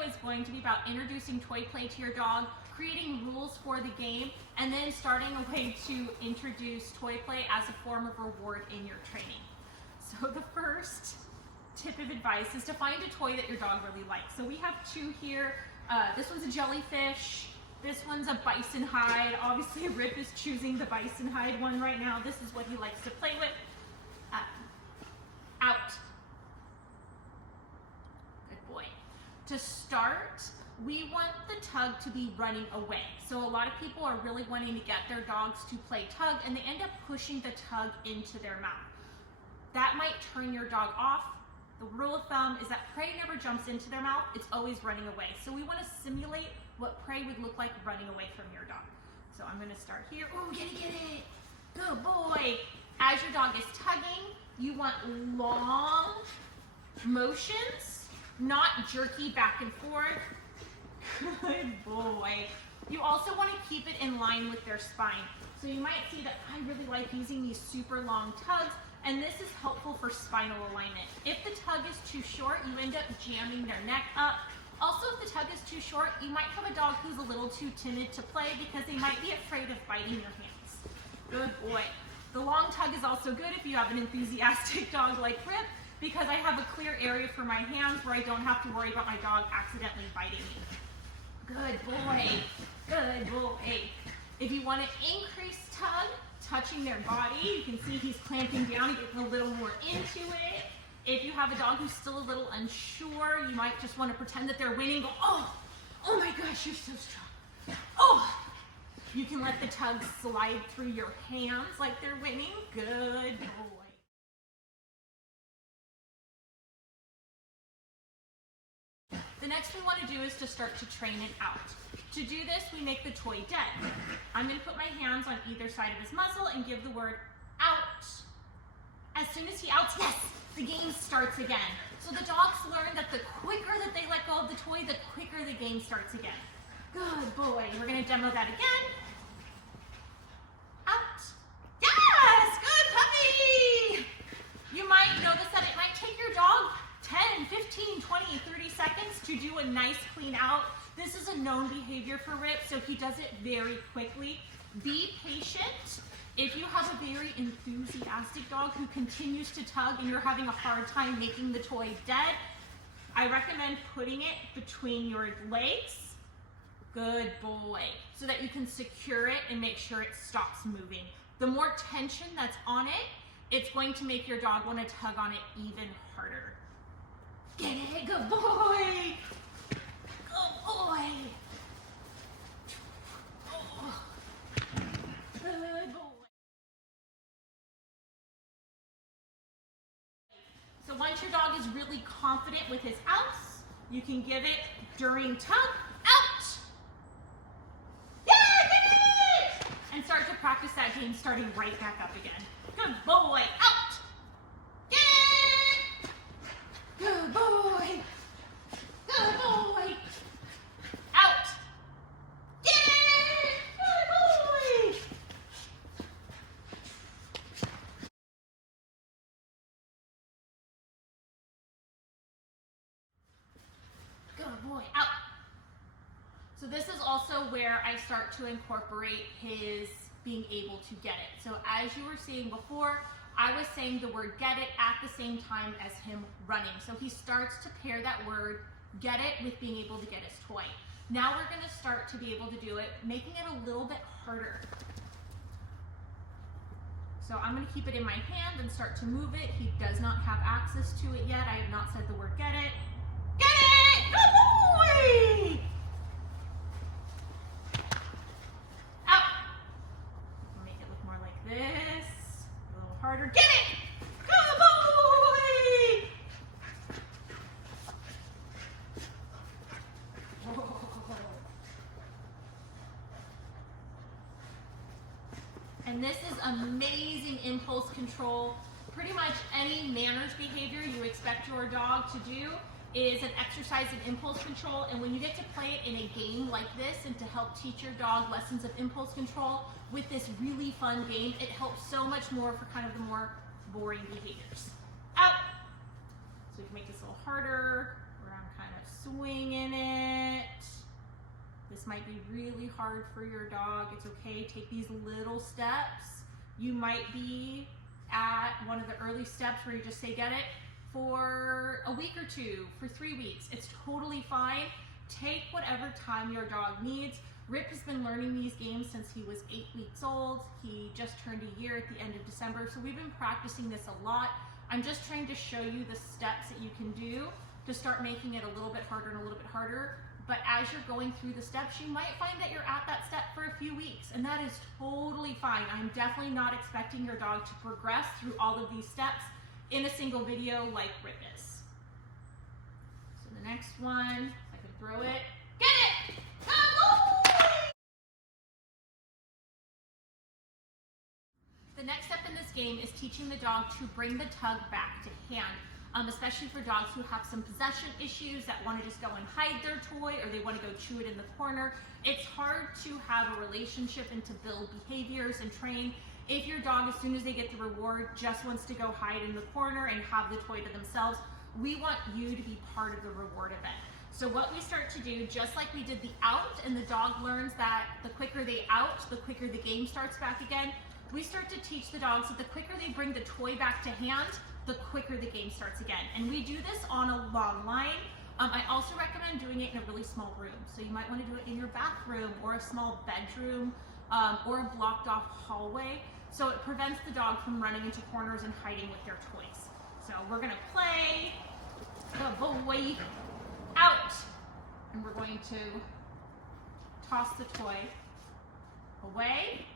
is going to be about introducing toy play to your dog, creating rules for the game, and then starting a way to introduce toy play as a form of reward in your training. So the first tip of advice is to find a toy that your dog really likes. So we have two here. This one's a jellyfish. This one's a bison hide. Obviously Rip is choosing the bison hide one right now. This is what he likes to play with. Out. Good boy. To start, we want the tug to be running away. So a lot of people are really wanting to get their dogs to play tug, and they end up pushing the tug into their mouth. That might turn your dog off. The rule of thumb is that prey never jumps into their mouth, it's always running away. So we want to simulate what prey would look like running away from your dog. So I'm going to start here. Oh, get it. Good boy. As your dog is tugging, you want long motions, not jerky back and forth. Good boy. You also want to keep it in line with their spine. So you might see that I really like using these super long tugs, and this is helpful for spinal alignment. If the tug is too short, you end up jamming their neck up. Also, if the tug is too short, you might have a dog who's a little too timid to play because they might be afraid of biting your hands. Good boy. The long tug is also good if you have an enthusiastic dog like Rip, because I have a clear area for my hands where I don't have to worry about my dog accidentally biting me. Good boy. Good boy. If you want to increase tug, touching their body, you can see he's clamping down and getting a little more into it. If you have a dog who's still a little unsure, you might just want to pretend that they're winning. Go, oh my gosh, you're so strong. Oh, you can let the tug slide through your hands like they're winning. Good boy. The next we want to do is to start to train it out. To do this, we make the toy dead. I'm going to put my hands on either side of his muzzle and give the word out. As soon as he outs, yes, the game starts again. So the dogs learn that the quicker that they let go of the toy, the quicker the game starts again. Good boy. We're going to demo that again. Out. Yes, good puppy. You might notice that it might take your dog 10, 15, 20, 30 seconds to do a nice clean out. This is a known behavior for Rip, so he does it very quickly. Be patient. If you have a very enthusiastic dog who continues to tug and you're having a hard time making the toy dead, I recommend putting it between your legs. Good boy. So that you can secure it and make sure it stops moving. The more tension that's on it, it's going to make your dog want to tug on it even harder. Get it? Good boy. Good boy. Oh. Good boy. So once your dog is really confident with his outs, you can give it during tug, out. Yeah, get it! And start to practice that game starting right back up again. Good boy, out. Get it! Good boy. Good boy. Out. Get it! Good boy. Good boy, out. So this is also where I start to incorporate his being able to get it. So as you were seeing before, I was saying the word get it at the same time as him running. So he starts to pair that word get it with being able to get his toy. Now we're going to start to be able to do it, making it a little bit harder. So I'm going to keep it in my hand and start to move it. He does not have access to it yet. I have not said the word get it. Get it! Good boy! Out. Make it look more like this. A little harder. Get it! Good boy! And this is amazing impulse control. Pretty much any manners behavior you expect your dog to do is an exercise in impulse control, and when you get to play it in a game like this and to help teach your dog lessons of impulse control with this really fun game, it helps so much more for kind of the more boring behaviors. Out! So we can make this a little harder, where I'm kind of swinging it. This might be really hard for your dog. It's okay, take these little steps. You might be at one of the early steps where you just say get it for a week or two, for 3 weeks. It's totally fine. Take whatever time your dog needs. Rip has been learning these games since he was 8 weeks old. He just turned a year at the end of December, so we've been practicing this a lot. I'm just trying to show you the steps that you can do to start making it a little bit harder and a little bit harder. But as you're going through the steps, you might find that you're at that step for a few weeks, and that is totally fine. I'm definitely not expecting your dog to progress through all of these steps in a single video like Rip is. So the next one, if I can throw it, get it! Go! The next step in this game is teaching the dog to bring the tug back to hand. Especially for dogs who have some possession issues that want to just go and hide their toy, or they want to go chew it in the corner. It's hard to have a relationship and to build behaviors and train if your dog, as soon as they get the reward, just wants to go hide in the corner and have the toy to themselves. We want you to be part of the reward event. So what we start to do, just like we did the out, and the dog learns that the quicker they out, the quicker the game starts back again, we start to teach the dogs that the quicker they bring the toy back to hand, the quicker the game starts again. And we do this on a long line. I also recommend doing it in a really small room. So you might want to do it in your bathroom or a small bedroom or a blocked off hallway. So it prevents the dog from running into corners and hiding with their toys. So we're gonna play the boy out. And we're going to toss the toy away.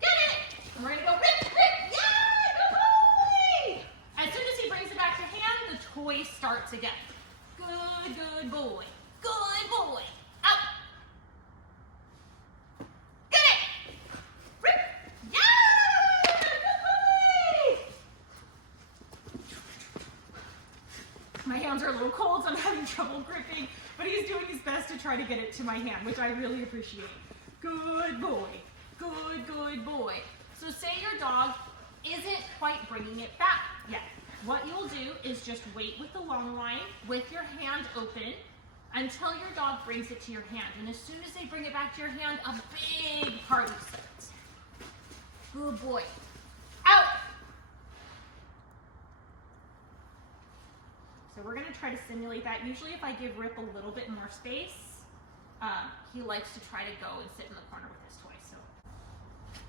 Get it! And we're gonna go rip, rip, yeah, good boy! As soon as he brings it back to hand, the toy starts again. Good, good boy. Good boy. Out. Get it! Rip! Yeah! Good boy! My hands are a little cold, so I'm having trouble gripping, but he's doing his best to try to get it to my hand, which I really appreciate. Good boy. Good, good boy. So say your dog isn't quite bringing it back yet. What you'll do is just wait with the long line with your hand open until your dog brings it to your hand. And as soon as they bring it back to your hand, a big party starts. Good boy. Out! So we're gonna try to simulate that. Usually if I give Rip a little bit more space, he likes to try to go and sit in the corner with his toy. So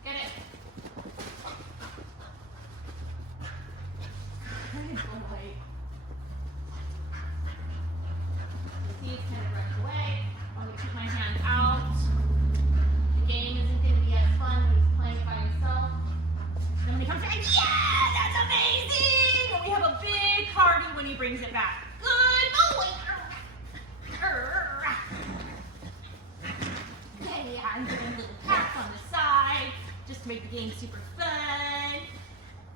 get it. Good boy. See, it's kind of running away. I'm going to keep my hand out. The game isn't going to be as fun when he's playing by himself. Then when he comes back, yeah, that's amazing! And we have a big party when he brings it back. Good boy! Yeah, I'm giving a little tap on the side just to make the game super fun.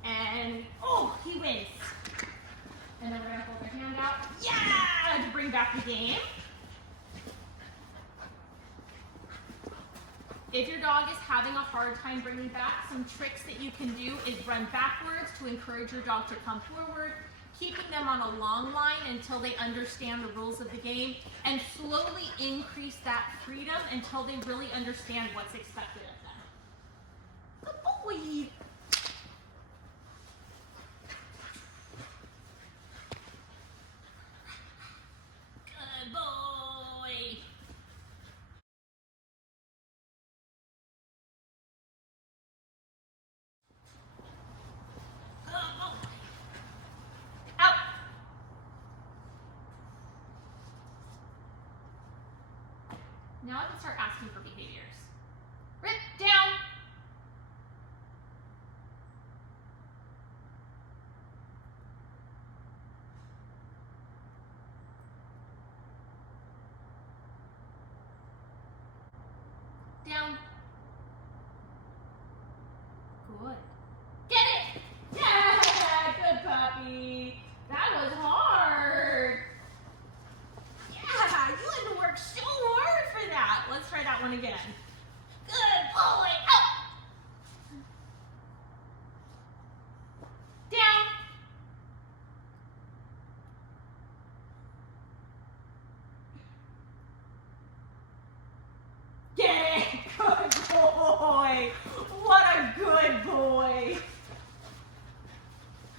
And, oh, he wins. And then we're going to hold our hand out, yeah, to bring back the game. If your dog is having a hard time bringing back, some tricks that you can do is run backwards to encourage your dog to come forward, keeping them on a long line until they understand the rules of the game, and slowly increase that freedom until they really understand what's expected of them. Good boy. Good boy. Good boy. Out. Now I can start asking for behaviors. Rip, down. Down. Good. Get it! Yeah! Good puppy. That was hard. Yeah, you had to work so hard for that. Let's try that one again.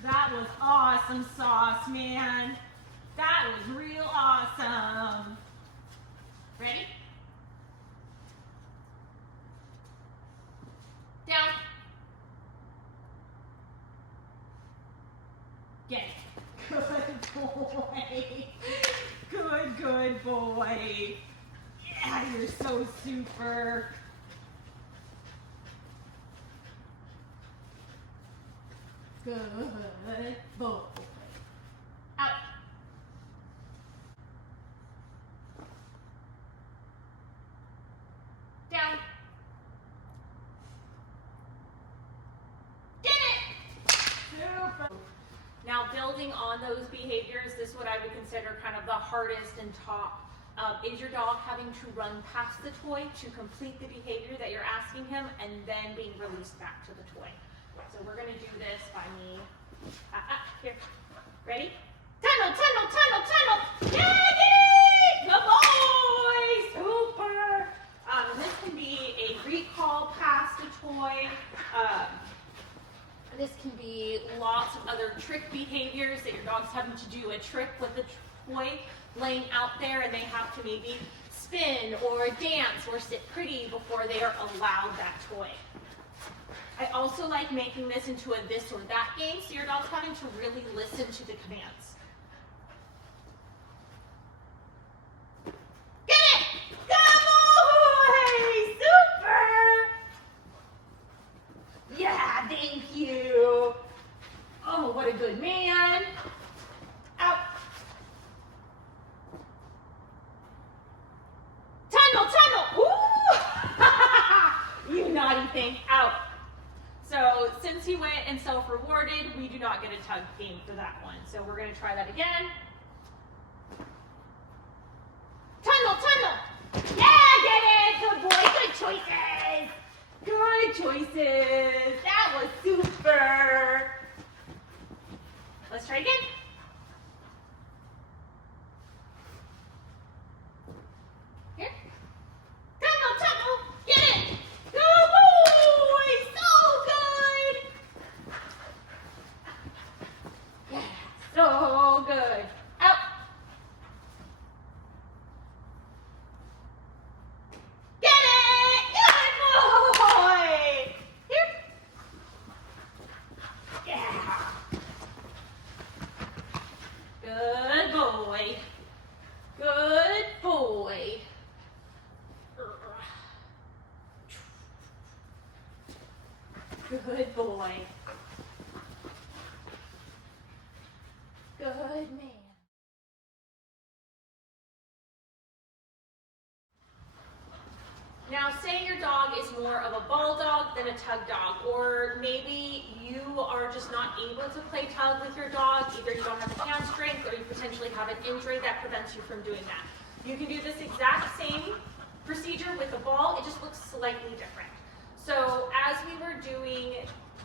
That was awesome sauce, man. That was real awesome. Ready? Down. Get it. Good boy. Good boy. Yeah, you're so super. Good boy. Out. Down. Get it! Super. Now, building on those behaviors, this is what I would consider kind of the hardest and top. Is your dog having to run past the toy to complete the behavior that you're asking him and then being released back to the toy? So we're going to do this by me. Here. Ready? Tunnel, tunnel, tunnel, tunnel. Yay! Good boy! Super! This can be a recall past a toy. This can be lots of other trick behaviors that your dog's having to do a trick with the toy laying out there and they have to maybe spin or dance or sit pretty before they are allowed that toy. I also like making this into a this or that game, so your dog's having to really listen to the commands. Get it! Good boy! Super! Yeah, thank you. Oh, what a good man. Out. Tunnel, tunnel. Ooh! You naughty thing. Out. So since he went and self-rewarded, we do not get a tug game for that one. So we're going to try that again. Tunnel, tunnel. Yeah, get it. Good boy. Good choices. Good choices. That was super. Let's try again. Here. Tunnel, tunnel. Get it. Good boy. So good. Yeah, so good. Out. Get it. Good boy. Here. Yeah. Good boy. Good boy. Good boy. Good man. Now, say your dog is more of a ball dog than a tug dog, or maybe you are just not able to play tug with your dog. Either you don't have the hand strength or you potentially have an injury that prevents you from doing that. You can do this exact same procedure with the ball, it just looks slightly different. So as we were doing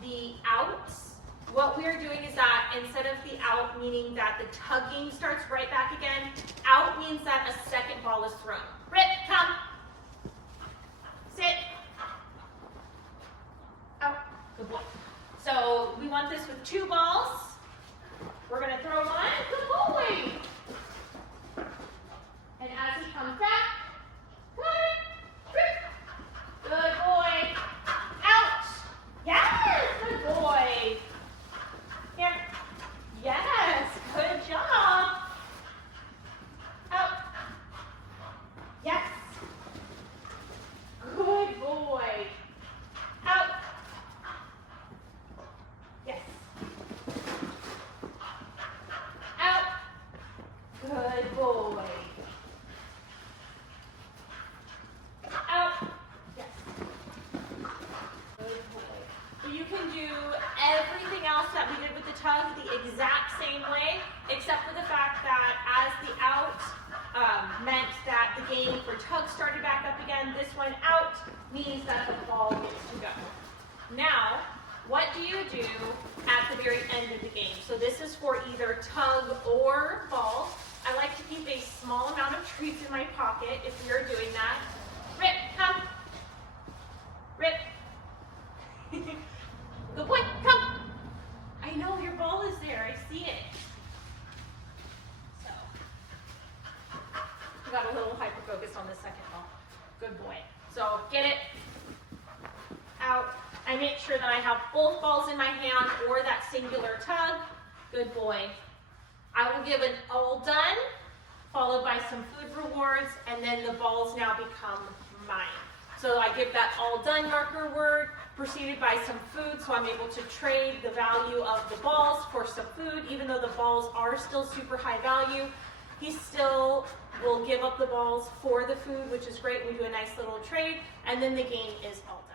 the outs, what we are doing is that instead of the out meaning that the tug game starts right back again, out means that a second ball is thrown. Rip, come. Sit. Out. Good boy. So we want this with 2 balls. We're going to throw one. Good boy. And as he comes back, good boy. Out. Yes, good boy. Here. Yes, good job. Out. Yes. Good boy. Out. Yes. Out. Good boy. Out. Yes. Good boy. So you can do everything else that we did with the tug the exact same way, except for the fact that as the out meant that the game for tug started back up again, this one out means that the ball gets to go. Now, what do you do at the very end of the game? So this is for either tug or ball. I like to keep a small amount of treats in my pocket if we are doing that. Rip, come. Rip. Good boy, come. I know your ball is see it. So, I got a little hyper-focused on the second ball. Good boy. So get it out. I make sure that I have both balls in my hand or that singular tug. Good boy. I will give an all done, followed by some food rewards, and then the balls now become mine. So I give that all done marker word, preceded by some food, so I'm able to trade the value of the balls for some food. Even though the balls are still super high value, he still will give up the balls for the food, which is great. We do a nice little trade, and then the game is all done.